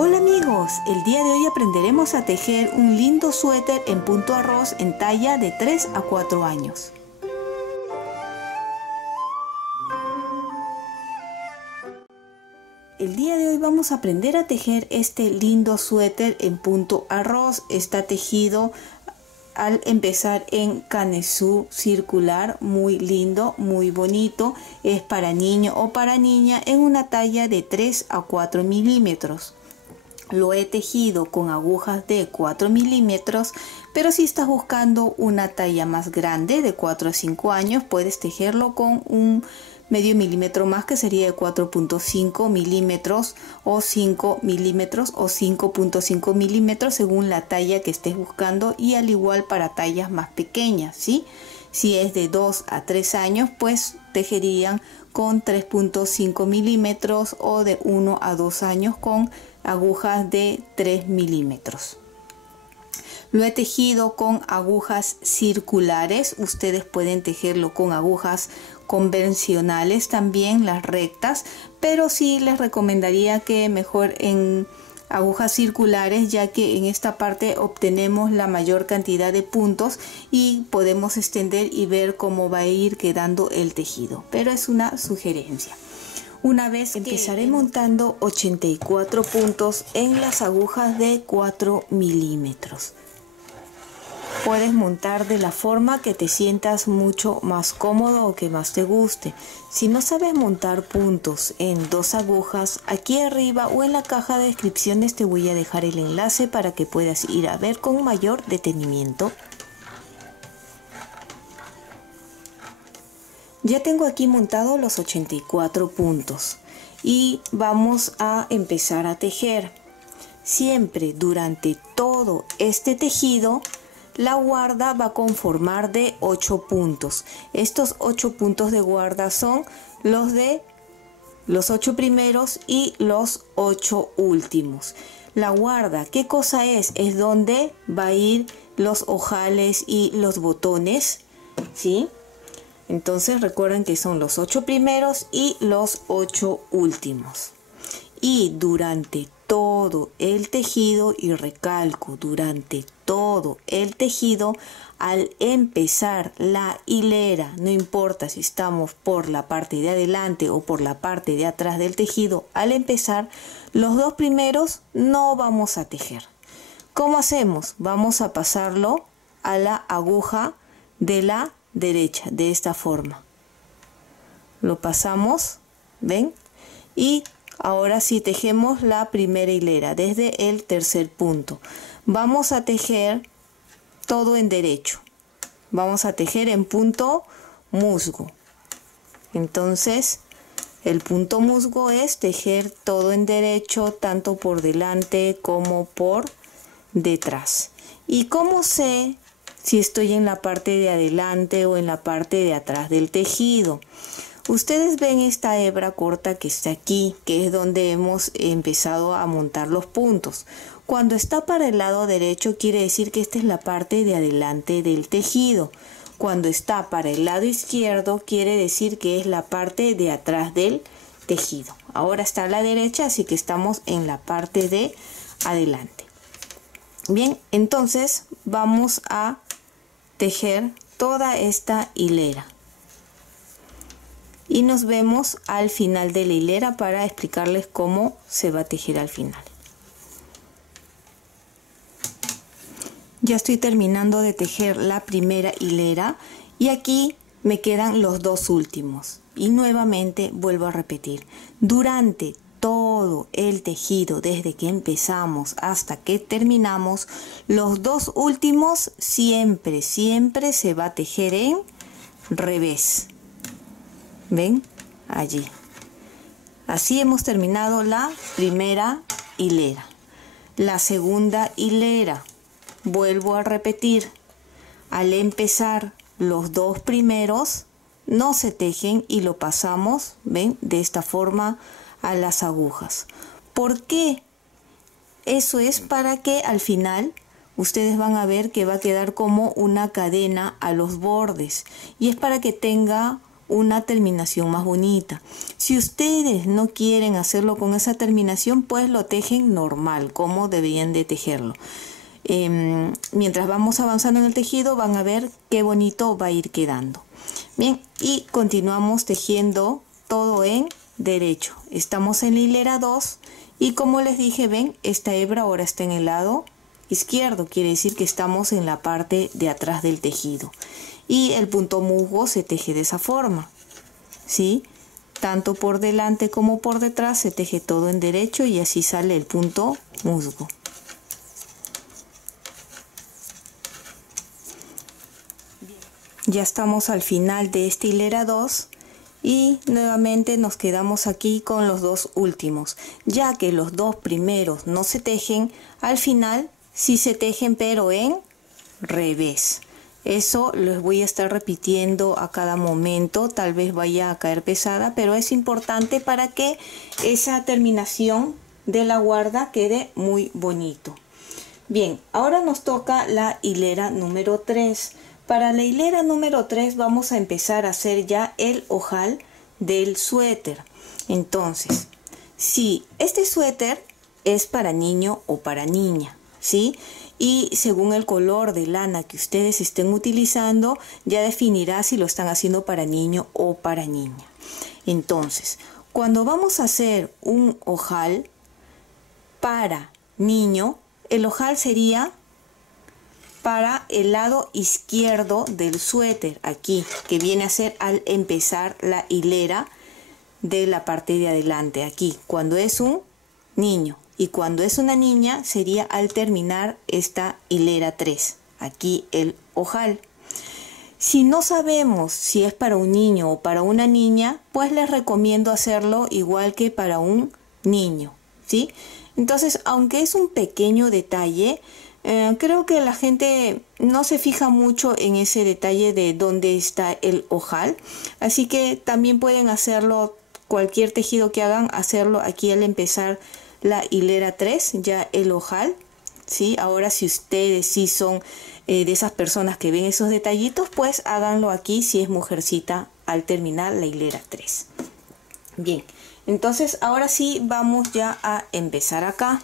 Hola amigos, el día de hoy aprenderemos a tejer un lindo suéter en punto arroz en talla de 3 a 4 años. El día de hoy vamos a aprender a tejer este lindo suéter en punto arroz. Está tejido al empezar en canesú circular, muy lindo, muy bonito. Es para niño o para niña en una talla de 3 a 4 milímetros. Lo he tejido con agujas de 4 milímetros, pero si estás buscando una talla más grande de 4 a 5 años, puedes tejerlo con un medio milímetro más, que sería de 4.5 milímetros o 5 milímetros o 5.5 milímetros según la talla que estés buscando, y al igual para tallas más pequeñas, ¿sí? Si es de 2 a 3 años, pues tejerían con 3.5 milímetros, o de 1 a 2 años con agujas de 3 milímetros. Lo he tejido con agujas circulares. Ustedes pueden tejerlo con agujas convencionales también, las rectas, pero sí les recomendaría que mejor en agujas circulares, ya que en esta parte obtenemos la mayor cantidad de puntos y podemos extender y ver cómo va a ir quedando el tejido, pero es una sugerencia. Una vez empezaré montando 84 puntos en las agujas de 4 milímetros. Puedes montar de la forma que te sientas mucho más cómodo o que más te guste. Si no sabes montar puntos en 2 agujas, aquí arriba o en la caja de descripciones te voy a dejar el enlace para que puedas ir a ver con mayor detenimiento. Ya tengo aquí montado los 84 puntos y vamos a empezar a tejer. Siempre durante todo este tejido, la guarda va a conformar de 8 puntos. Estos 8 puntos de guarda son los de los 8 primeros y los 8 últimos. La guarda, ¿qué cosa es? Es donde va a ir los ojales y los botones, ¿sí? Entonces recuerden que son los 8 primeros y los 8 últimos. Y durante todo el tejido, y recalco, durante todo el tejido, al empezar la hilera, no importa si estamos por la parte de adelante o por la parte de atrás del tejido, al empezar los 2 primeros no vamos a tejer. ¿Cómo hacemos? Vamos a pasarlo a la aguja de la derecha, de esta forma. Lo pasamos, ¿ven? Y ahora sí tejemos la primera hilera desde el tercer punto. Vamos a tejer todo en derecho. Vamos a tejer en punto musgo. Entonces, el punto musgo es tejer todo en derecho, tanto por delante como por detrás. ¿Y cómo sé si estoy en la parte de adelante o en la parte de atrás del tejido? Ustedes ven esta hebra corta que está aquí, que es donde hemos empezado a montar los puntos. Cuando está para el lado derecho, quiere decir que esta es la parte de adelante del tejido. Cuando está para el lado izquierdo, quiere decir que es la parte de atrás del tejido. Ahora está a la derecha, así que estamos en la parte de adelante. Bien, entonces vamos a tejer toda esta hilera. Y nos vemos al final de la hilera para explicarles cómo se va a tejer al final. Ya estoy terminando de tejer la primera hilera y aquí me quedan los 2 últimos. Y nuevamente vuelvo a repetir, durante todo el tejido, desde que empezamos hasta que terminamos, los 2 últimos siempre se va a tejer en revés. ¿Ven? Allí. Así hemos terminado la primera hilera. La segunda hilera, vuelvo a repetir, al empezar los 2 primeros no se tejen y lo pasamos, ¿ven? De esta forma a las agujas. ¿Por qué? Eso es para que al final ustedes van a ver que va a quedar como una cadena a los bordes, y es para que tenga una terminación más bonita. Si ustedes no quieren hacerlo con esa terminación, pues lo tejen normal, como deberían de tejerlo. Mientras vamos avanzando en el tejido, van a ver qué bonito va a ir quedando. Bien, y continuamos tejiendo todo en derecho. Estamos en la hilera 2 y como les dije, ven, esta hebra ahora está en el lado izquierdo, quiere decir que estamos en la parte de atrás del tejido. Y el punto musgo se teje de esa forma, ¿sí? Tanto por delante como por detrás se teje todo en derecho y así sale el punto musgo. Ya estamos al final de esta hilera 2 y nuevamente nos quedamos aquí con los dos últimos, ya que los dos primeros no se tejen, al final sí se tejen pero en revés. Eso les voy a estar repitiendo a cada momento, tal vez vaya a caer pesada, pero es importante para que esa terminación de la guarda quede muy bonito. Bien, ahora nos toca la hilera número 3. Para la hilera número 3 vamos a empezar a hacer ya el ojal del suéter. Entonces, si este suéter es para niño o para niña, ¿sí? Y según el color de lana que ustedes estén utilizando, ya definirá si lo están haciendo para niño o para niña. Entonces, cuando vamos a hacer un ojal para niño, el ojal sería para el lado izquierdo del suéter, aquí, que viene a ser al empezar la hilera de la parte de adelante, aquí, cuando es un niño. Y cuando es una niña sería al terminar esta hilera 3, aquí el ojal. Si no sabemos si es para un niño o para una niña, pues les recomiendo hacerlo igual que para un niño, ¿sí? Entonces, aunque es un pequeño detalle, creo que la gente no se fija mucho en ese detalle de dónde está el ojal. Así que también pueden hacerlo, cualquier tejido que hagan, hacerlo aquí al empezar la hilera 3, ya el ojal, ¿sí? Ahora si ustedes sí son de esas personas que ven esos detallitos, pues háganlo aquí si es mujercita al terminar la hilera 3. Bien, entonces ahora sí vamos ya a empezar acá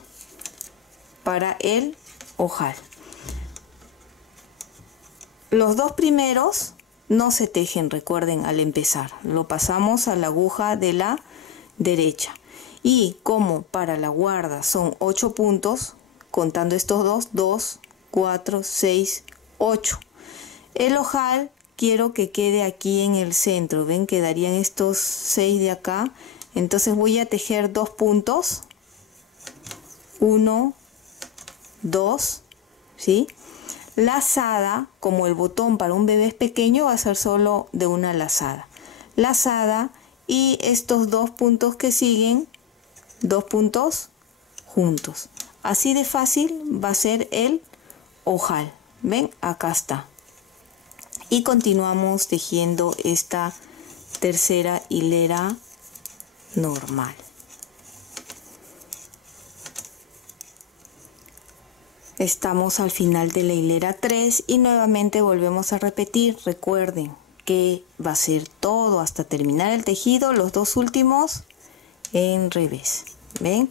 para el ojal. Los dos primeros no se tejen, recuerden, al empezar. Lo pasamos a la aguja de la derecha. Y como para la guarda son 8 puntos, contando estos dos, 2, 4, 6, 8. El ojal quiero que quede aquí en el centro. Ven, quedarían estos 6 de acá. Entonces voy a tejer 2 puntos. 1, 2, ¿sí? Lazada, como el botón para un bebé pequeño, va a ser solo de una lazada. Lazada y estos 2 puntos que siguen, 2 puntos juntos. Así de fácil va a ser el ojal. Ven, acá está. Y continuamos tejiendo esta tercera hilera normal. Estamos al final de la hilera 3 y nuevamente volvemos a repetir. Recuerden que va a ser todo hasta terminar el tejido, los dos últimos en revés. ¿Ven?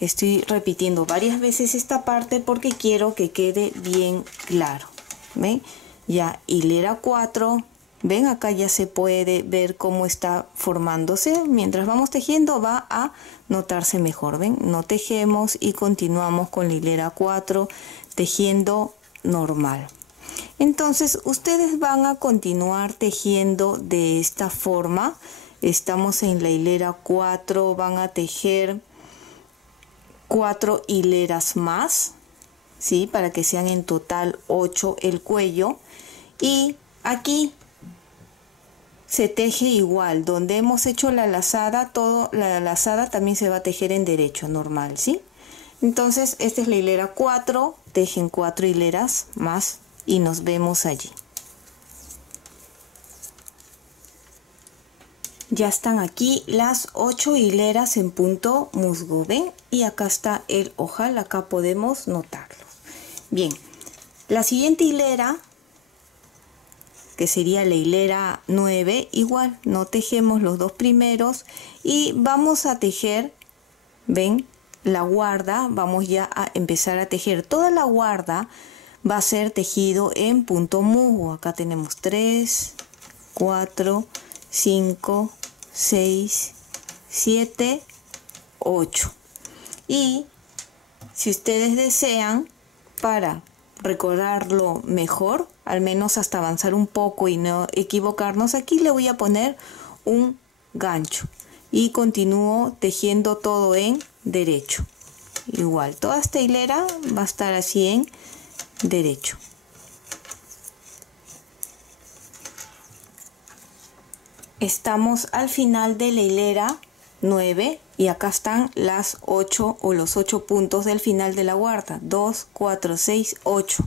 Estoy repitiendo varias veces esta parte porque quiero que quede bien claro. ¿Ven? Ya hilera 4. Ven, acá ya se puede ver cómo está formándose. Mientras vamos tejiendo va a notarse mejor. Ven, no tejemos y continuamos con la hilera 4 tejiendo normal. Entonces ustedes van a continuar tejiendo de esta forma. Estamos en la hilera 4, van a tejer 4 hileras más, ¿sí? Para que sean en total 8 el cuello. Y aquí se teje igual, donde hemos hecho la lazada, todo la lazada también se va a tejer en derecho normal, ¿sí? Entonces esta es la hilera 4, tejen 4 hileras más y nos vemos allí. Ya están aquí las 8 hileras en punto musgo, ¿ven? Y acá está el ojal, acá podemos notarlo. Bien, la siguiente hilera que sería la hilera 9, igual no tejemos los dos primeros y vamos a tejer, ven, la guarda. Vamos ya a empezar a tejer. Toda la guarda va a ser tejido en punto musgo. Acá tenemos 3, 4, 5, 6, 7, 8. Y si ustedes desean, para recordarlo mejor, al menos hasta avanzar un poco y no equivocarnos, aquí le voy a poner un gancho y continúo tejiendo todo en derecho. Igual, toda esta hilera va a estar así en derecho. Estamos al final de la hilera 9 y acá están las 8 o los 8 puntos del final de la guarda. 2, 4, 6, 8.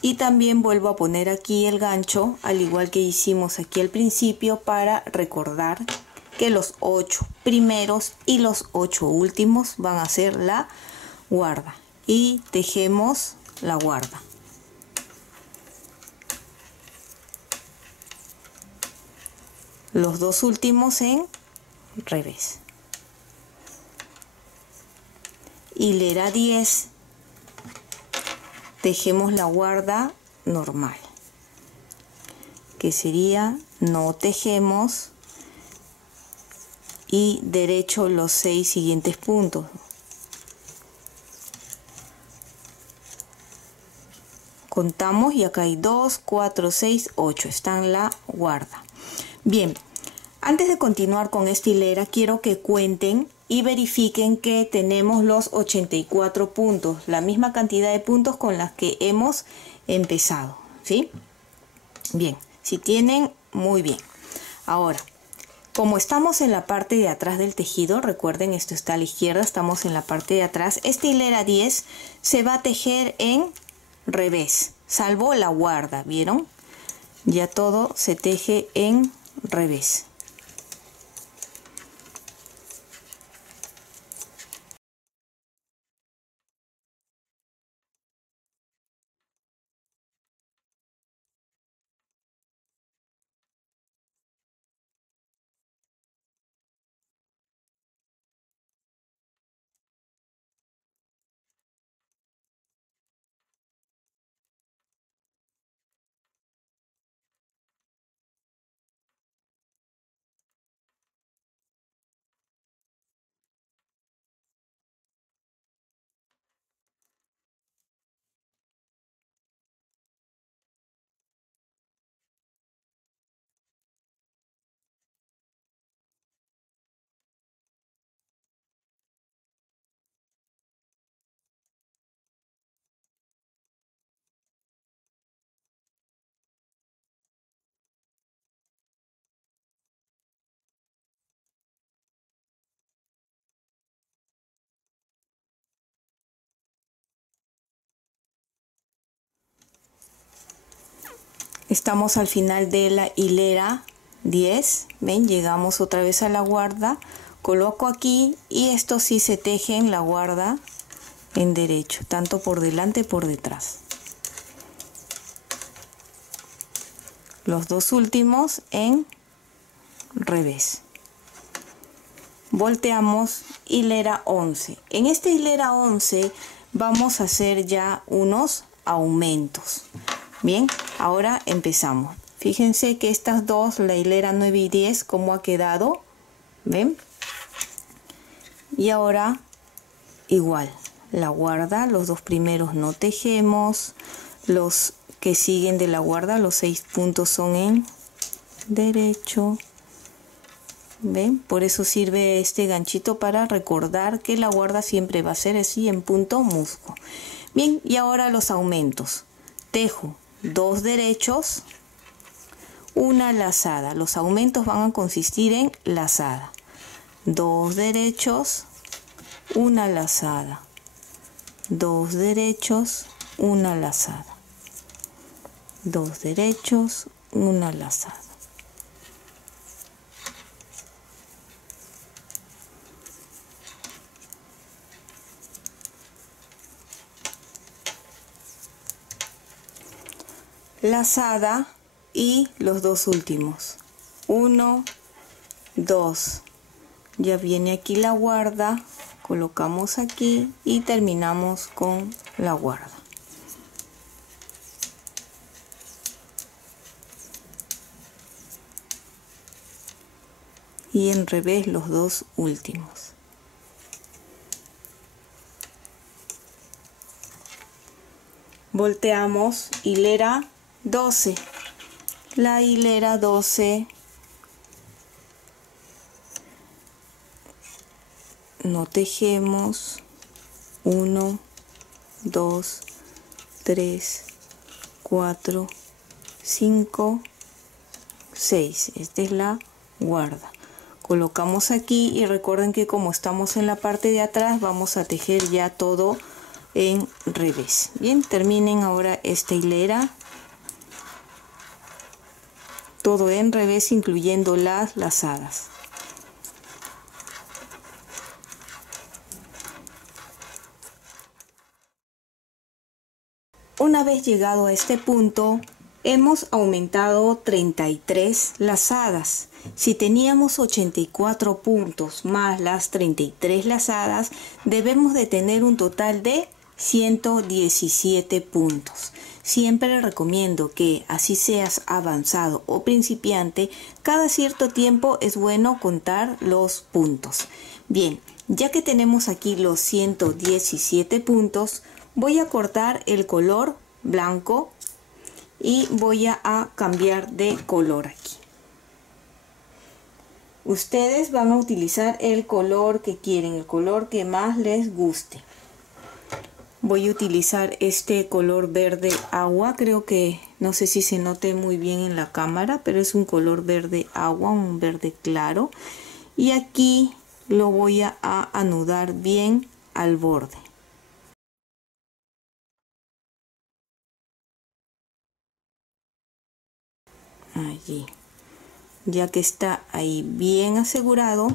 Y también vuelvo a poner aquí el gancho, al igual que hicimos aquí al principio, para recordar que los 8 primeros y los 8 últimos van a ser la guarda. Y tejemos la guarda. Los dos últimos en revés. Hilera 10, tejemos la guarda normal, que sería no tejemos y derecho los 6 siguientes puntos. Contamos y acá hay 2, 4, 6, 8, está en la guarda. Bien, antes de continuar con esta hilera, quiero que cuenten y verifiquen que tenemos los 84 puntos, la misma cantidad de puntos con las que hemos empezado, ¿sí? Bien, si tienen, muy bien. Ahora, como estamos en la parte de atrás del tejido, recuerden, esto está a la izquierda, estamos en la parte de atrás, esta hilera 10 se va a tejer en revés, salvo la guarda, ¿vieron? Ya todo se teje en revés. Estamos al final de la hilera 10, ven, llegamos otra vez a la guarda, coloco aquí y esto sí se teje en la guarda en derecho, tanto por delante por detrás. Los dos últimos en revés. Volteamos, hilera 11. En esta hilera 11 vamos a hacer ya unos aumentos. Bien, ahora empezamos. Fíjense que estas dos, la hilera 9 y 10, cómo ha quedado. ¿Ven? Y ahora igual, la guarda, los dos primeros no tejemos. Los que siguen de la guarda, los 6 puntos son en derecho. ¿Ven? Por eso sirve este ganchito, para recordar que la guarda siempre va a ser así en punto musgo. Bien, y ahora los aumentos. Tejo 2 derechos, una lazada. Los aumentos van a consistir en lazada. 2 derechos, una lazada. 2 derechos, una lazada. 2 derechos, una lazada. Lazada y los dos últimos. 1, 2. Ya viene aquí la guarda, colocamos aquí y terminamos con la guarda. Y en revés los dos últimos. Volteamos hilera 12. La hilera 12 no tejemos. 1, 2, 3, 4, 5, 6. Esta es la guarda. Colocamos aquí y recuerden que como estamos en la parte de atrás vamos a tejer ya todo en revés. Bien, terminen ahora esta hilera todo en revés, incluyendo las lazadas. Una vez llegado a este punto, hemos aumentado 33 lazadas. Si teníamos 84 puntos más las 33 lazadas, debemos de tener un total de 117 puntos. Siempre recomiendo que, así seas avanzado o principiante, cada cierto tiempo es bueno contar los puntos. Bien, ya que tenemos aquí los 117 puntos, voy a cortar el color blanco y voy a cambiar de color aquí. Ustedes van a utilizar el color que quieren, el color que más les guste. Voy a utilizar este color verde agua, creo que no sé si se note muy bien en la cámara, pero es un color verde agua, un verde claro. Y aquí lo voy a anudar bien al borde. Allí. Ya que está ahí bien asegurado,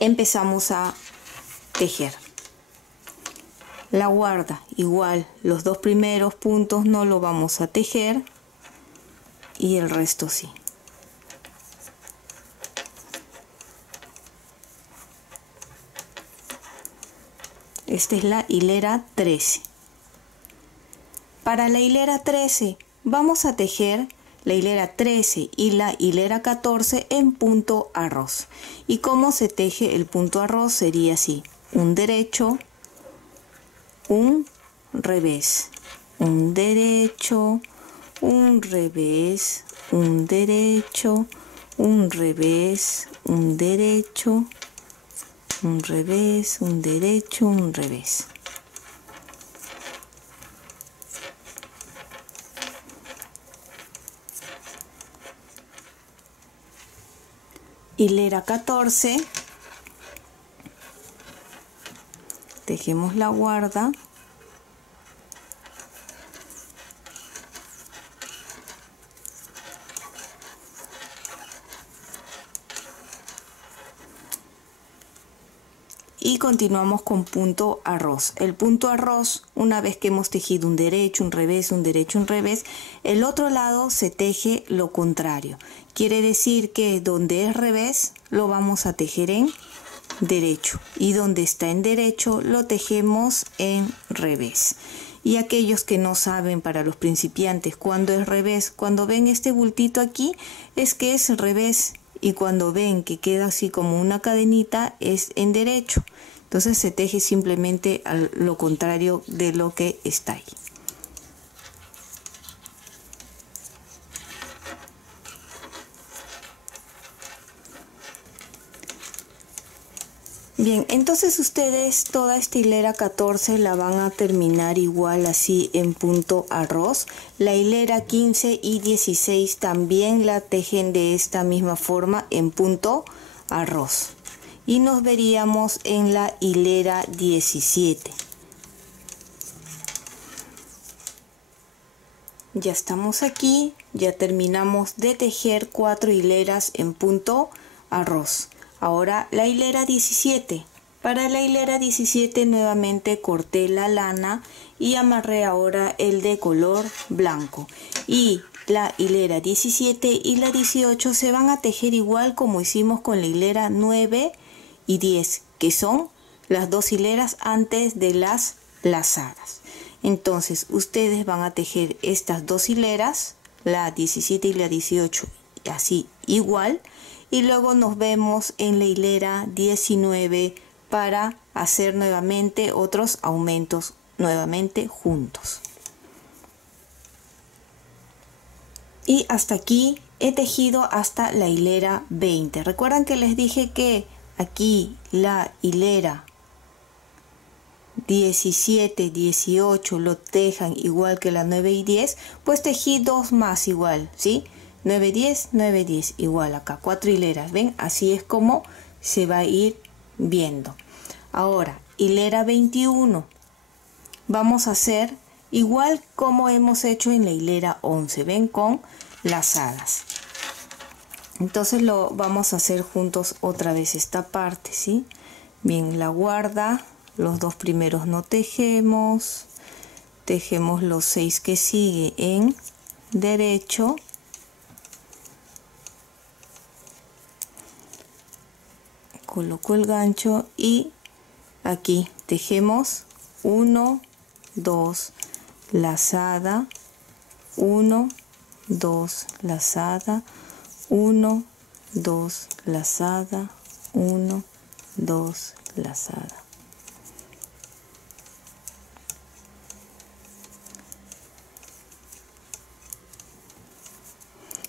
empezamos a tejer. La guarda, igual, los dos primeros puntos no lo vamos a tejer y el resto sí. Esta es la hilera 13. Para la hilera 13 vamos a tejer la hilera 13 y la hilera 14 en punto arroz. ¿Y cómo se teje el punto arroz? Sería así: un derecho, un revés, un derecho, un revés, un derecho, un revés, un derecho, un revés, un derecho, un revés. Hilera 14, tejemos la guarda, y continuamos con punto arroz. El punto arroz, una vez que hemos tejido un derecho, un revés, un derecho, un revés, el otro lado se teje lo contrario. Quiere decir que donde es revés lo vamos a tejer en derecho y donde está en derecho lo tejemos en revés. Y aquellos que no saben, para los principiantes, cuando es revés, cuando ven este bultito aquí es que es revés, y cuando ven que queda así como una cadenita es en derecho. Entonces se teje simplemente a lo contrario de lo que está ahí. Bien, entonces ustedes toda esta hilera 14 la van a terminar igual así en punto arroz. La hilera 15 y 16 también la tejen de esta misma forma en punto arroz. Y nos veríamos en la hilera 17. Ya estamos aquí, ya terminamos de tejer 4 hileras en punto arroz. Ahora la hilera 17. Para la hilera 17 nuevamente corté la lana y amarré ahora el de color blanco. Y la hilera 17 y la 18 se van a tejer igual como hicimos con la hilera 9 y 10, que son las dos hileras antes de las lazadas. Entonces ustedes van a tejer estas dos hileras, la 17 y la 18, así igual, y luego nos vemos en la hilera 19 para hacer nuevamente otros aumentos nuevamente juntos. Y hasta aquí he tejido hasta la hilera 20. Recuerdan que les dije que aquí la hilera 17, 18 lo tejan igual que la 9 y 10, pues tejí dos más igual, ¿sí? 9, 10, 9, 10, igual acá, 4 hileras, ¿ven? Así es como se va a ir viendo. Ahora, hilera 21, vamos a hacer igual como hemos hecho en la hilera 11, ¿ven? Con lazadas. Entonces lo vamos a hacer juntos otra vez esta parte, ¿sí? Bien, la guarda, los dos primeros no tejemos, tejemos los 6 que sigue en derecho, coloco el gancho y aquí tejemos 1, 2, lazada, 1, 2, lazada, 1, 2, lazada, 1, 2, lazada.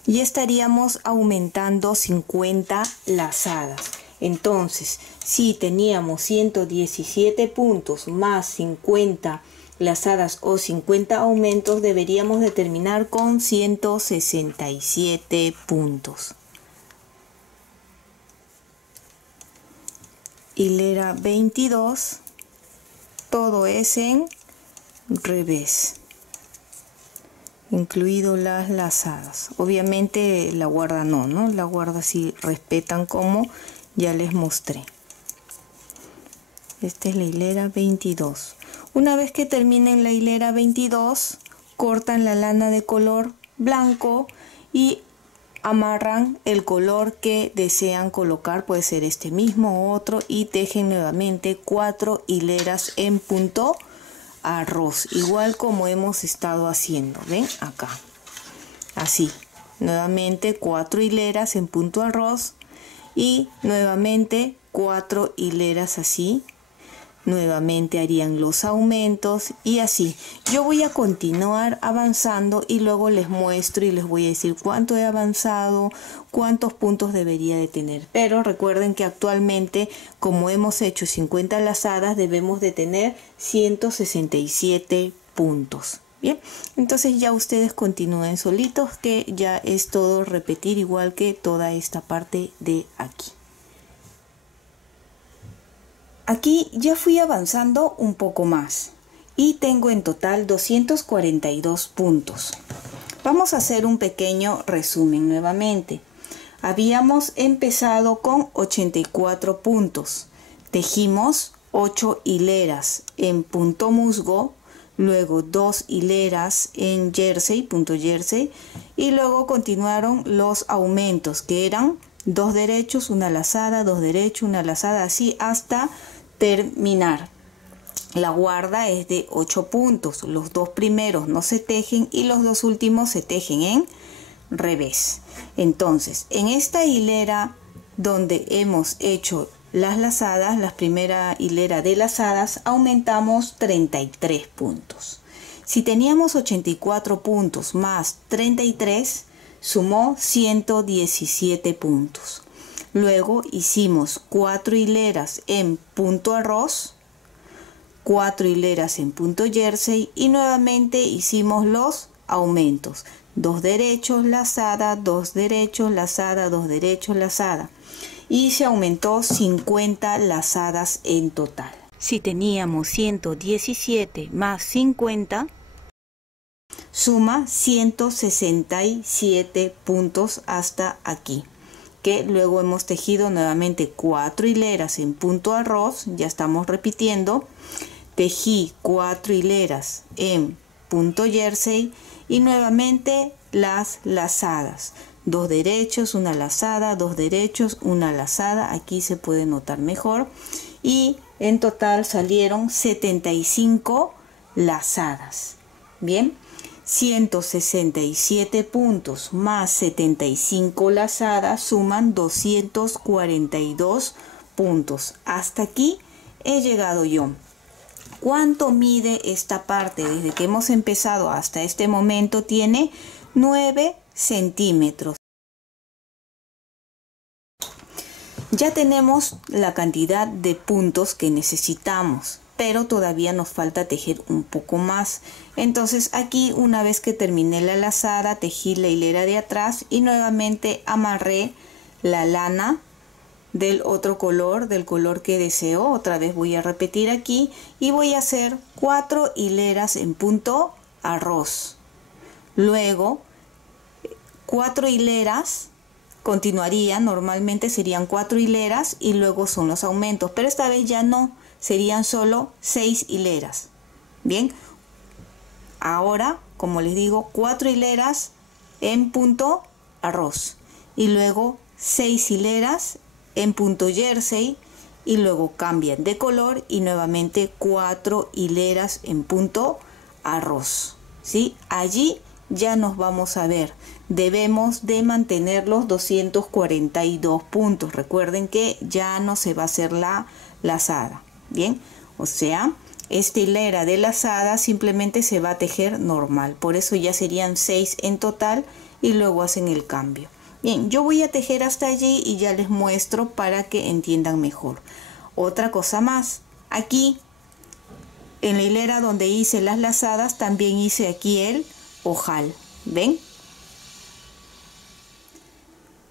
Y estaríamos aumentando 50 lazadas. Entonces, si teníamos 117 puntos más 50 lazadas o 50 aumentos, deberíamos de terminar con 167 puntos. Hilera 22, todo es en revés, incluido las lazadas. Obviamente la guarda no, la guarda sí respetan como ya les mostré. Esta es la hilera 22. Una vez que terminen la hilera 22, cortan la lana de color blanco y amarran el color que desean colocar, puede ser este mismo o otro, y tejen nuevamente 4 hileras en punto arroz, igual como hemos estado haciendo, ven acá, así, nuevamente 4 hileras en punto arroz y nuevamente 4 hileras así, nuevamente harían los aumentos y así. Yo voy a continuar avanzando y luego les muestro y les voy a decir cuánto he avanzado, cuántos puntos debería de tener. Pero recuerden que actualmente, como hemos hecho 50 lazadas, debemos de tener 167 puntos. Bien, entonces ya ustedes continúen solitos, que ya es todo repetir igual que toda esta parte de aquí. Aquí ya fui avanzando un poco más y tengo en total 242 puntos. Vamos a hacer un pequeño resumen nuevamente. Habíamos empezado con 84 puntos. Tejimos 8 hileras en punto musgo, luego 2 hileras en jersey, punto jersey, y luego continuaron los aumentos que eran 2 derechos, una lazada, 2 derechos, una lazada, así hasta terminar. La guarda es de 8 puntos. Los dos primeros no se tejen y los dos últimos se tejen en revés. Entonces, en esta hilera donde hemos hecho las lazadas, la primera hilera de lazadas, aumentamos 33 puntos. Si teníamos 84 puntos más 33, sumó 117 puntos. Luego hicimos 4 hileras en punto arroz, 4 hileras en punto jersey y nuevamente hicimos los aumentos. 2 derechos, lazada, 2 derechos, lazada, 2 derechos, lazada. Y se aumentó 50 lazadas en total. Si teníamos 117 más 50, suma 167 puntos hasta aquí. Que luego hemos tejido nuevamente 4 hileras en punto arroz, ya estamos repitiendo, tejí 4 hileras en punto jersey y nuevamente las lazadas. 2 derechos, una lazada, 2 derechos, una lazada. Aquí se puede notar mejor. Y en total salieron 75 lazadas. Bien, 167 puntos más 75 lazadas suman 242 puntos. Hasta aquí he llegado yo. ¿Cuánto mide esta parte? Desde que hemos empezado hasta este momento tiene 9 centímetros. Ya tenemos la cantidad de puntos que necesitamos, pero todavía nos falta tejer un poco más. Entonces aquí, una vez que terminé la lazada, tejí la hilera de atrás y nuevamente amarré la lana del otro color, del color que deseo. Otra vez voy a repetir aquí y voy a hacer 4 hileras en punto arroz. Luego 4 hileras, continuarían, normalmente serían 4 hileras y luego son los aumentos, pero esta vez ya no, serían solo 6 hileras. Bien, ahora, como les digo, 4 hileras en punto arroz y luego 6 hileras en punto jersey y luego cambian de color y nuevamente 4 hileras en punto arroz. ¿Sí? Allí ya nos vamos a ver. Debemos de mantener los 242 puntos. Recuerden que ya no se va a hacer la lazada. Bien, o sea, esta hilera de lazada simplemente se va a tejer normal. Por eso ya serían 6 en total y luego hacen el cambio. Bien, yo voy a tejer hasta allí y ya les muestro para que entiendan mejor. Otra cosa más, aquí en la hilera donde hice las lazadas también hice aquí el ojal, ¿ven?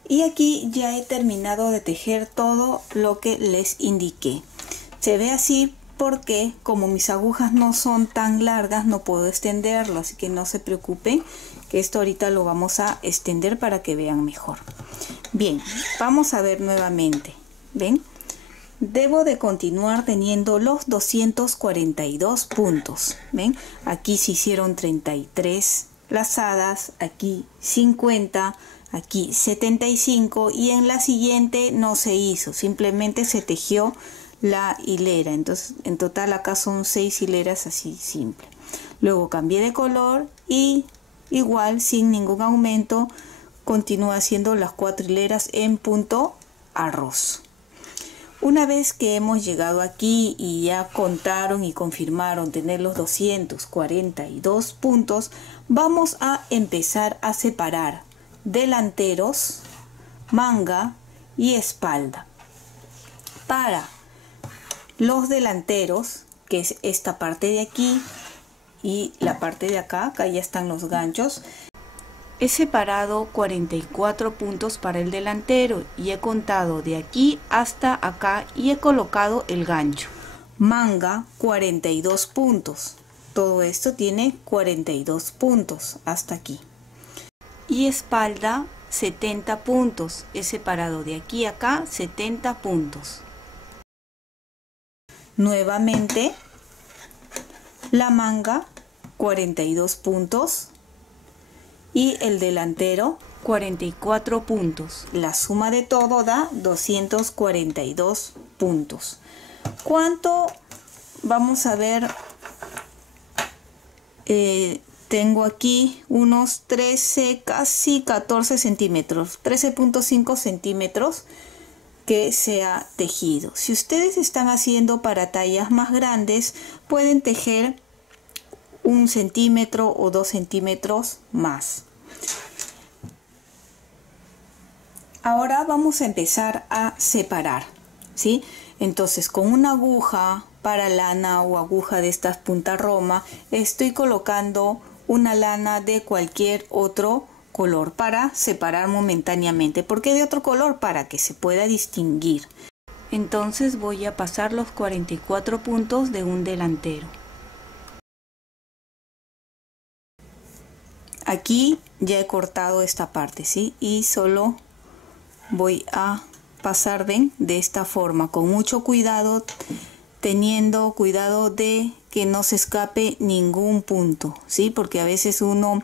Y aquí ya he terminado de tejer todo lo que les indiqué. Se ve así porque como mis agujas no son tan largas no puedo extenderlo, así que no se preocupen que esto ahorita lo vamos a extender para que vean mejor. Bien, vamos a ver nuevamente, ¿ven? Debo de continuar teniendo los 242 puntos, ¿ven? Aquí se hicieron 33 lazadas, aquí 50, aquí 75 y en la siguiente no se hizo, simplemente se tejió la hilera. Entonces en total acá son 6 hileras así simple. Luego cambié de color y igual sin ningún aumento continúo haciendo las 4 hileras en punto arroz. Una vez que hemos llegado aquí y ya contaron y confirmaron tener los 242 puntos, vamos a empezar a separar delanteros, manga y espalda. Para los delanteros, que es esta parte de aquí y la parte de acá, acá ya están los ganchos. He separado 44 puntos para el delantero y he contado de aquí hasta acá y he colocado el gancho. Manga 42 puntos. Todo esto tiene 42 puntos hasta aquí. Y espalda 70 puntos. He separado de aquí a acá 70 puntos. Nuevamente la manga 42 puntos. Y el delantero 44 puntos. La suma de todo da 242 puntos. ¿Cuánto? Vamos a ver. Tengo aquí unos 13, casi 14 centímetros. 13.5 centímetros que se ha tejido. Si ustedes están haciendo para tallas más grandes, pueden tejer 1 centímetro o 2 centímetros más. Ahora vamos a empezar a separar, ¿sí? Entonces con una aguja para lana o aguja de estas punta roma estoy colocando una lana de cualquier otro color para separar momentáneamente. ¿Por qué de otro color? Para que se pueda distinguir. Entonces voy a pasar los 44 puntos de un delantero. Aquí ya he cortado esta parte, ¿sí? Y solo voy a pasar, ven, de esta forma, con mucho cuidado, teniendo cuidado de que no se escape ningún punto, ¿sí? Porque a veces uno,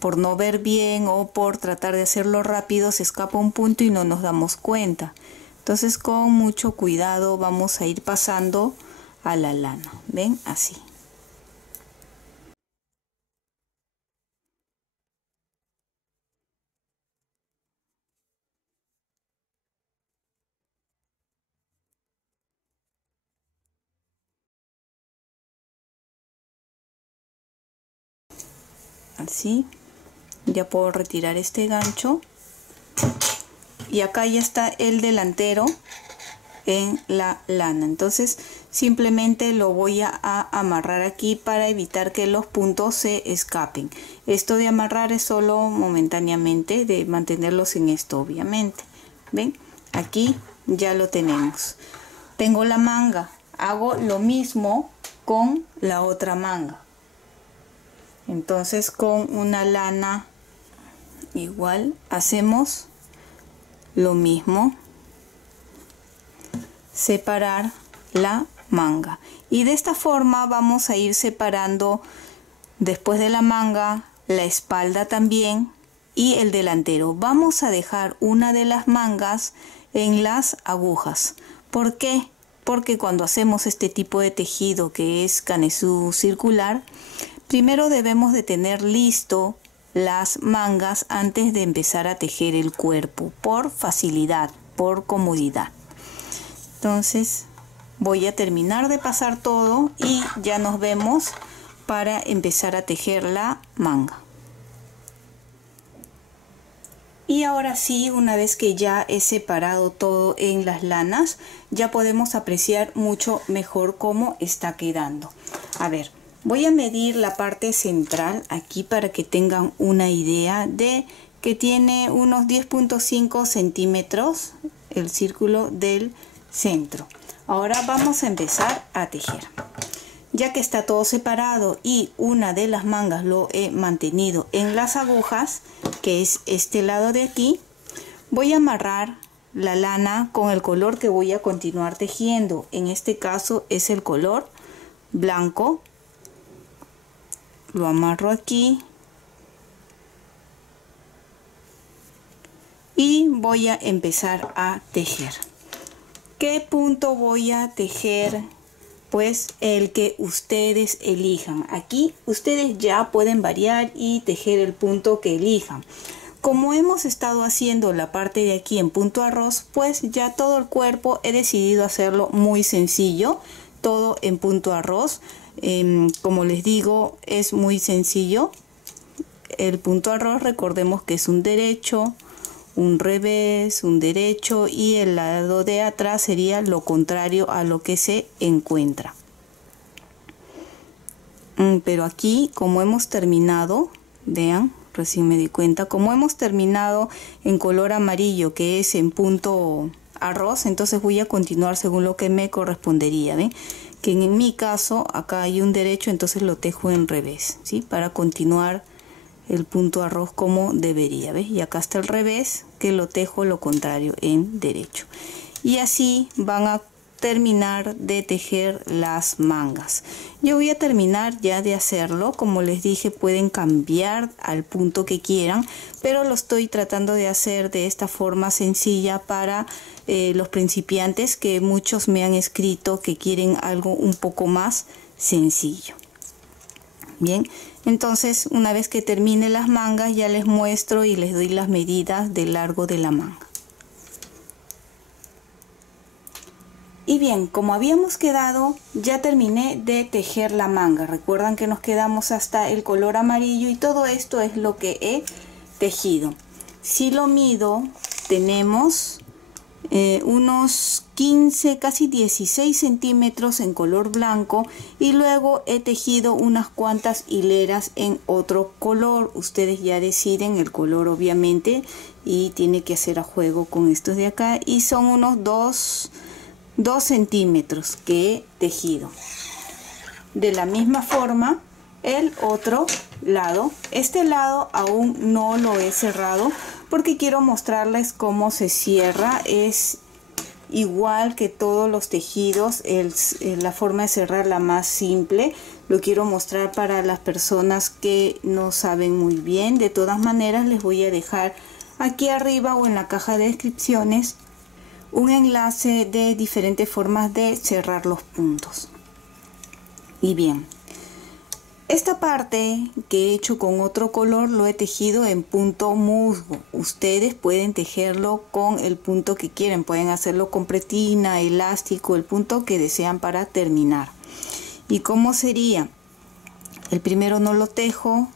por no ver bien o por tratar de hacerlo rápido, se escapa un punto y no nos damos cuenta. Entonces, con mucho cuidado vamos a ir pasando a la lana. ¿Ven? Así. Así. Ya puedo retirar este gancho. Y acá ya está el delantero en la lana. Entonces simplemente lo voy a amarrar aquí para evitar que los puntos se escapen. Esto de amarrar es solo momentáneamente, de mantenerlos en esto, obviamente. ¿Ven? Aquí ya lo tenemos. Tengo la manga. Hago lo mismo con la otra manga. Entonces con una lana igual hacemos lo mismo. Separar la manga. Y de esta forma vamos a ir separando después de la manga, la espalda también y el delantero. Vamos a dejar una de las mangas en las agujas. ¿Por qué? Porque cuando hacemos este tipo de tejido que es canesú circular, primero debemos de tener listo las mangas antes de empezar a tejer el cuerpo, por facilidad, por comodidad. Entonces voy a terminar de pasar todo y ya nos vemos para empezar a tejer la manga. Y ahora sí, una vez que ya he separado todo en las lanas, ya podemos apreciar mucho mejor cómo está quedando. A ver, voy a medir la parte central aquí para que tengan una idea de que tiene unos 10.5 centímetros el círculo del centro. Ahora vamos a empezar a tejer. Ya que está todo separado y una de las mangas lo he mantenido en las agujas, que es este lado de aquí, voy a amarrar la lana con el color que voy a continuar tejiendo. En este caso es el color blanco. Lo amarro aquí y voy a empezar a tejer. ¿Qué punto voy a tejer? Pues el que ustedes elijan. Aquí ustedes ya pueden variar y tejer el punto que elijan. Como hemos estado haciendo la parte de aquí en punto arroz, pues ya todo el cuerpo he decidido hacerlo muy sencillo, todo en punto arroz. Como les digo, es muy sencillo. El punto arroz, recordemos que es un derecho, un revés, un derecho, y el lado de atrás sería lo contrario a lo que se encuentra. Pero aquí, como hemos terminado, vean, recién me di cuenta, como hemos terminado en color amarillo, que es en punto arroz, entonces voy a continuar según lo que me correspondería. ¿Ven? Que en mi caso acá hay un derecho, entonces lo tejo en revés, ¿sí? Para continuar el punto arroz como debería, ¿ves? Y acá está el revés, que lo tejo lo contrario en derecho. Y así van a terminar de tejer las mangas. Yo voy a terminar ya de hacerlo. Como les dije, pueden cambiar al punto que quieran, pero lo estoy tratando de hacer de esta forma sencilla para los principiantes, que muchos me han escrito que quieren algo un poco más sencillo. Bien, entonces una vez que termine las mangas ya les muestro y les doy las medidas del largo de la manga. Y bien, como habíamos quedado, ya terminé de tejer la manga. Recuerdan que nos quedamos hasta el color amarillo y todo esto es lo que he tejido. Si lo mido, tenemos unos 15, casi 16 centímetros en color blanco, y luego he tejido unas cuantas hileras en otro color. Ustedes ya deciden el color, obviamente, y tiene que hacer a juego con estos de acá, y son unos 2 centímetros que he tejido. De la misma forma el otro lado, este lado aún no lo he cerrado porque quiero mostrarles cómo se cierra. Es igual que todos los tejidos, la forma de cerrar la más simple. Lo quiero mostrar para las personas que no saben muy bien. De todas maneras, les voy a dejar aquí arriba o en la caja de descripciones un enlace de diferentes formas de cerrar los puntos. Y bien, esta parte que he hecho con otro color lo he tejido en punto musgo. Ustedes pueden tejerlo con el punto que quieren, pueden hacerlo con pretina, elástico, el punto que desean para terminar. ¿Y cómo sería? El primero no lo tejo,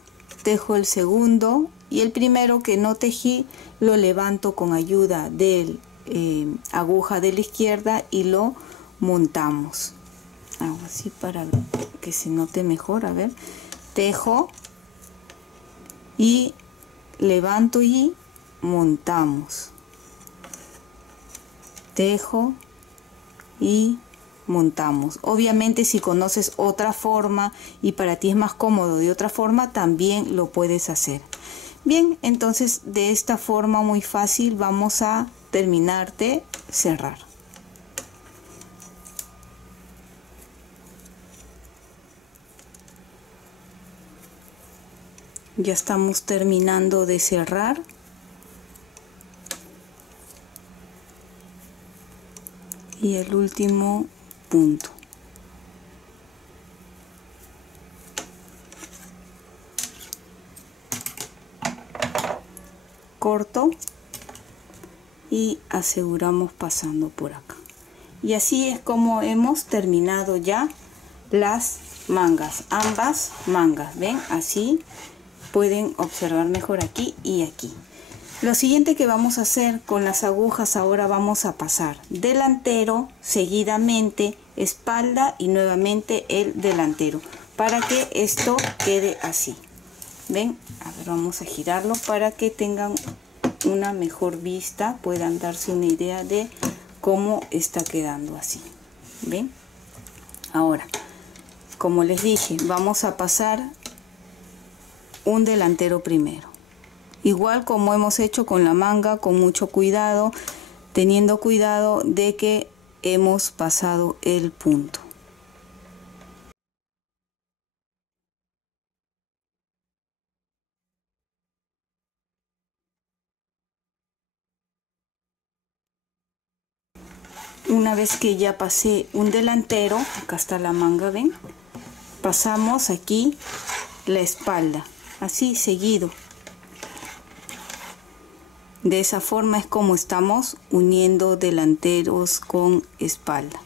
tejo el segundo y el primero que no tejí lo levanto con ayuda de aguja de la izquierda y lo montamos. Hago así para que se note mejor. A ver, tejo y levanto y montamos, tejo y montamos. Obviamente, si conoces otra forma y para ti es más cómodo de otra forma, también lo puedes hacer. Bien, entonces de esta forma muy fácil vamos a terminar de cerrar. Ya estamos terminando de cerrar. Y el último punto. Corto y aseguramos pasando por acá. Y así es como hemos terminado ya las mangas, ambas mangas. ¿Ven? Así pueden observar mejor aquí y aquí. Lo siguiente que vamos a hacer con las agujas, ahora vamos a pasar delantero, seguidamente espalda y nuevamente el delantero, para que esto quede así. ¿Ven? A ver, vamos a girarlo para que tengan una mejor vista, puedan darse una idea de cómo está quedando así. ¿Ven? Ahora, como les dije, vamos a pasar un delantero primero. Igual como hemos hecho con la manga, con mucho cuidado, teniendo cuidado de que hemos pasado el punto. Una vez que ya pasé un delantero, acá está la manga, ven, pasamos aquí la espalda, así seguido. De esa forma es como estamos uniendo delanteros con espalda.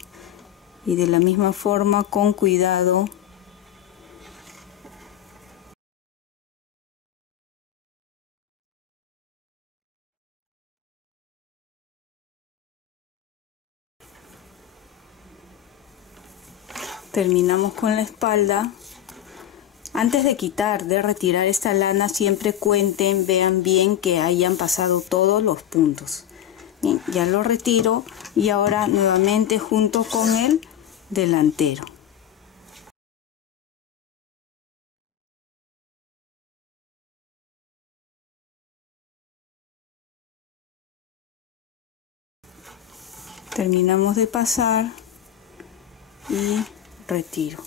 Y de la misma forma, con cuidado, terminamos con la espalda. Antes de retirar esta lana, siempre cuenten, vean bien que hayan pasado todos los puntos. Bien, ya lo retiro y ahora nuevamente junto con el delantero. Terminamos de pasar y retiro.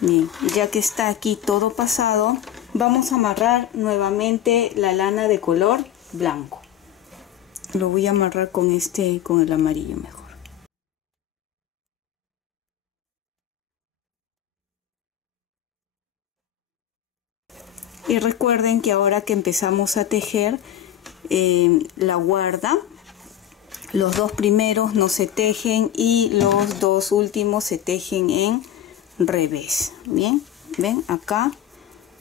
Bien, ya que está aquí todo pasado, vamos a amarrar nuevamente la lana de color blanco. Lo voy a amarrar con el amarillo mejor. Y recuerden que ahora que empezamos a tejer la guarda, los dos primeros no se tejen y los dos últimos se tejen en revés. Bien, ven acá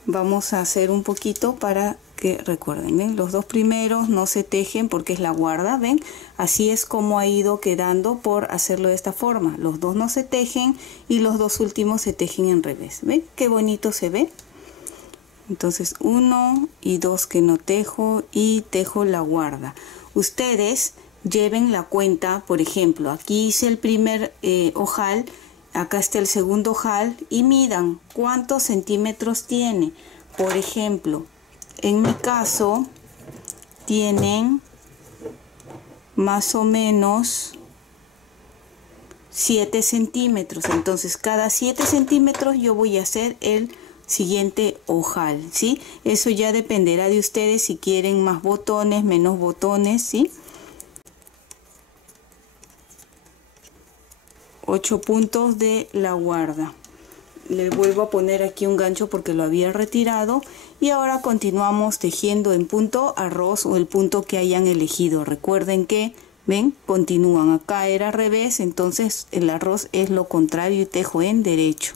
vamos a hacer un poquito para que recuerden. ¿Ven? Los dos primeros no se tejen porque es la guarda. Ven, así es como ha ido quedando por hacerlo de esta forma. Los dos no se tejen y los dos últimos se tejen en revés. ¿Ven qué bonito se ve? Entonces 1 y 2 que no tejo y tejo la guarda. Ustedes lleven la cuenta, por ejemplo, aquí hice el primer ojal, acá está el segundo ojal y midan cuántos centímetros tiene. Por ejemplo, en mi caso tienen más o menos 7 centímetros. Entonces cada 7 centímetros yo voy a hacer el siguiente ojal, ¿sí? Eso ya dependerá de ustedes si quieren más botones, menos botones, ¿sí? 8 puntos de la guarda. Le vuelvo a poner aquí un gancho porque lo había retirado y ahora continuamos tejiendo en punto arroz o el punto que hayan elegido. Recuerden que, ven, continúan. Acá era al revés, entonces el arroz es lo contrario y tejo en derecho.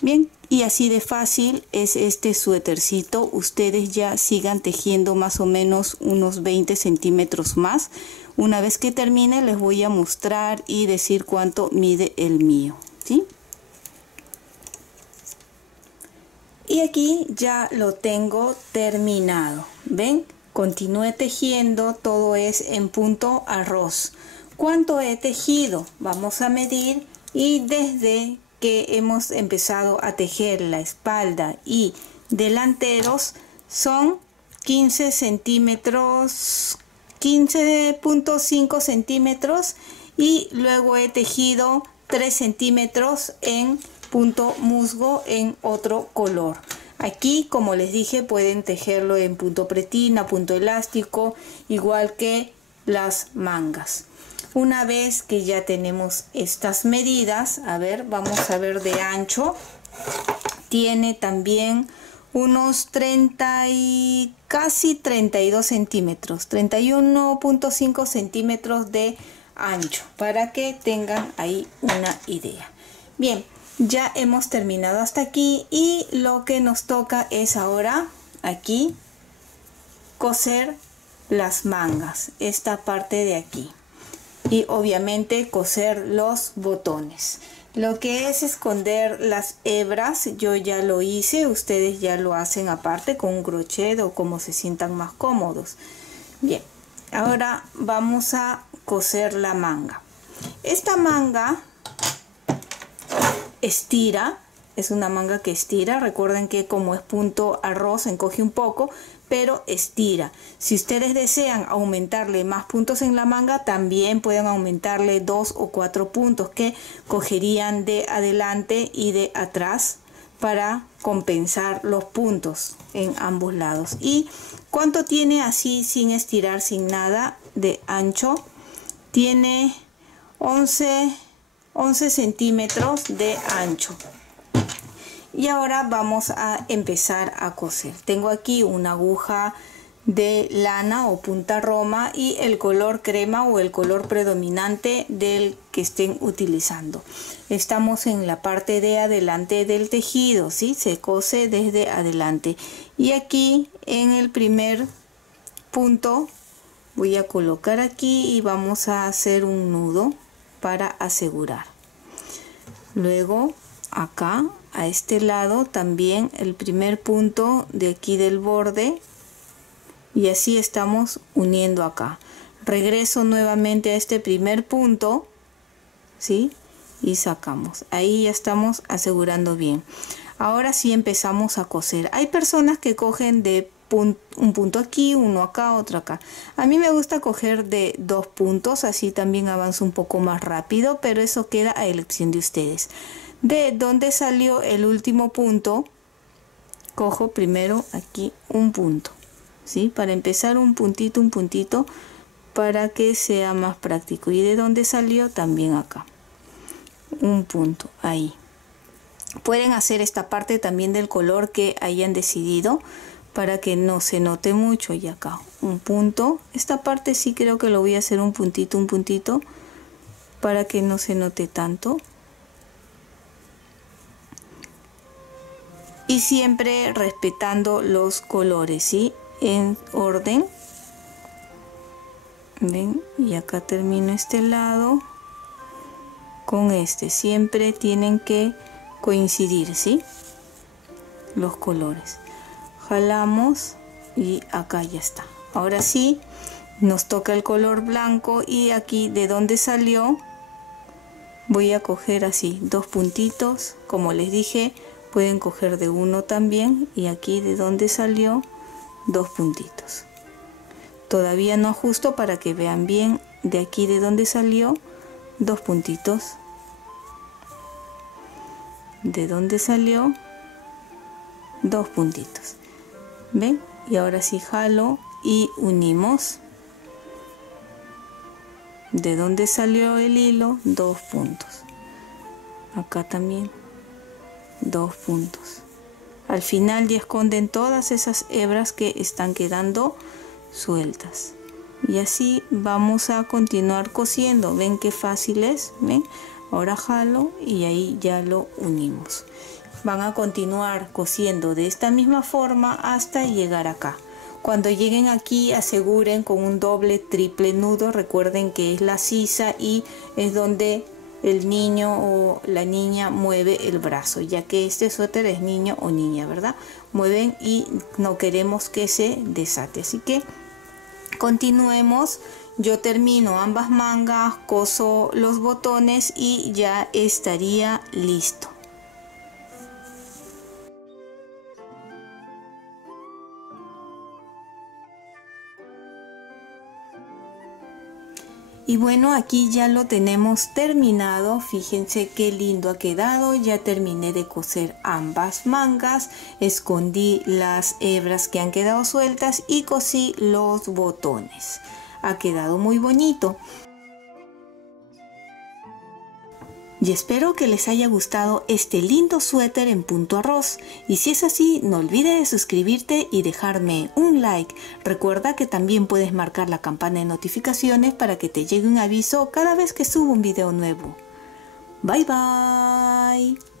Bien, y así de fácil es este suétercito. Ustedes ya sigan tejiendo más o menos unos 20 centímetros más. Una vez que termine les voy a mostrar y decir cuánto mide el mío, ¿sí? Y aquí ya lo tengo terminado. ¿Ven? Continúe tejiendo, todo es en punto arroz. ¿Cuánto he tejido? Vamos a medir y desde que hemos empezado a tejer la espalda y delanteros son 15 centímetros, 15.5 centímetros y luego he tejido 3 centímetros en punto musgo en otro color. Aquí, como les dije, pueden tejerlo en punto pretina, punto elástico, igual que las mangas. Una vez que ya tenemos estas medidas, a ver, vamos a ver de ancho, tiene también unos 30 y casi 32 centímetros, 31.5 centímetros de ancho, para que tengan ahí una idea. Bien, ya hemos terminado hasta aquí y lo que nos toca es ahora aquí coser las mangas, esta parte de aquí, y obviamente coser los botones. Lo que es esconder las hebras yo ya lo hice, ustedes ya lo hacen aparte con un crochet o como se sientan más cómodos. Bien, ahora vamos a coser la manga. Esta manga estira, es una manga que estira. Recuerden que como es punto arroz encoge un poco, pero estira. Si ustedes desean aumentarle más puntos en la manga, también pueden aumentarle 2 o 4 puntos que cogerían de adelante y de atrás para compensar los puntos en ambos lados. ¿Y cuánto tiene así sin estirar, sin nada de ancho? Tiene 11 centímetros de ancho. Y ahora vamos a empezar a coser. Tengo aquí una aguja de lana o punta roma y el color crema o el color predominante del que estén utilizando. Estamos en la parte de adelante del tejido, ¿sí? Se cose desde adelante. Y aquí en el primer punto voy a colocar aquí y vamos a hacer un nudo para asegurar. Luego acá a este lado también el primer punto de aquí del borde y así estamos uniendo acá. Regreso nuevamente a este primer punto, ¿sí? Y sacamos. Ahí ya estamos asegurando bien. Ahora sí empezamos a coser. Hay personas que cogen de un punto aquí, uno acá, otro acá. A mí me gusta coger de 2 puntos, así también avanzo un poco más rápido, pero eso queda a elección de ustedes. De donde salió el último punto, cojo primero aquí un punto, ¿sí? Para empezar un puntito, para que sea más práctico. Y de donde salió también acá, un punto, ahí. Pueden hacer esta parte también del color que hayan decidido, para que no se note mucho. Y acá un punto. Esta parte sí creo que lo voy a hacer un puntito, para que no se note tanto. Y siempre respetando los colores, ¿sí? En orden. ¿Ven? Y acá termino este lado con este. Siempre tienen que coincidir, ¿sí? Los colores. Jalamos y acá ya está. Ahora sí nos toca el color blanco y aquí de donde salió voy a coger así 2 puntitos. Como les dije, pueden coger de uno también y aquí de donde salió 2 puntitos. Todavía no ajusto para que vean bien de aquí de donde salió, 2 puntitos. De donde salió, 2 puntitos. ¿Ven? Y ahora sí jalo y unimos. De donde salió el hilo, 2 puntos. Acá también 2 puntos. Al final ya esconden todas esas hebras que están quedando sueltas. Y así vamos a continuar cosiendo. ¿Ven qué fácil es? ¿Ven? Ahora jalo y ahí ya lo unimos. Van a continuar cosiendo de esta misma forma hasta llegar acá. Cuando lleguen aquí, aseguren con un doble, triple nudo. Recuerden que es la sisa y es donde el niño o la niña mueve el brazo, ya que este suéter es niño o niña, ¿verdad? Mueven y no queremos que se desate. Así que continuemos. Yo termino ambas mangas, coso los botones y ya estaría listo. Y bueno, aquí ya lo tenemos terminado. Fíjense qué lindo ha quedado. Ya terminé de coser ambas mangas, escondí las hebras que han quedado sueltas y cosí los botones. Ha quedado muy bonito. Y espero que les haya gustado este lindo suéter en punto arroz. Y si es así, no olvides de suscribirte y dejarme un like. Recuerda que también puedes marcar la campana de notificaciones para que te llegue un aviso cada vez que subo un video nuevo. Bye bye.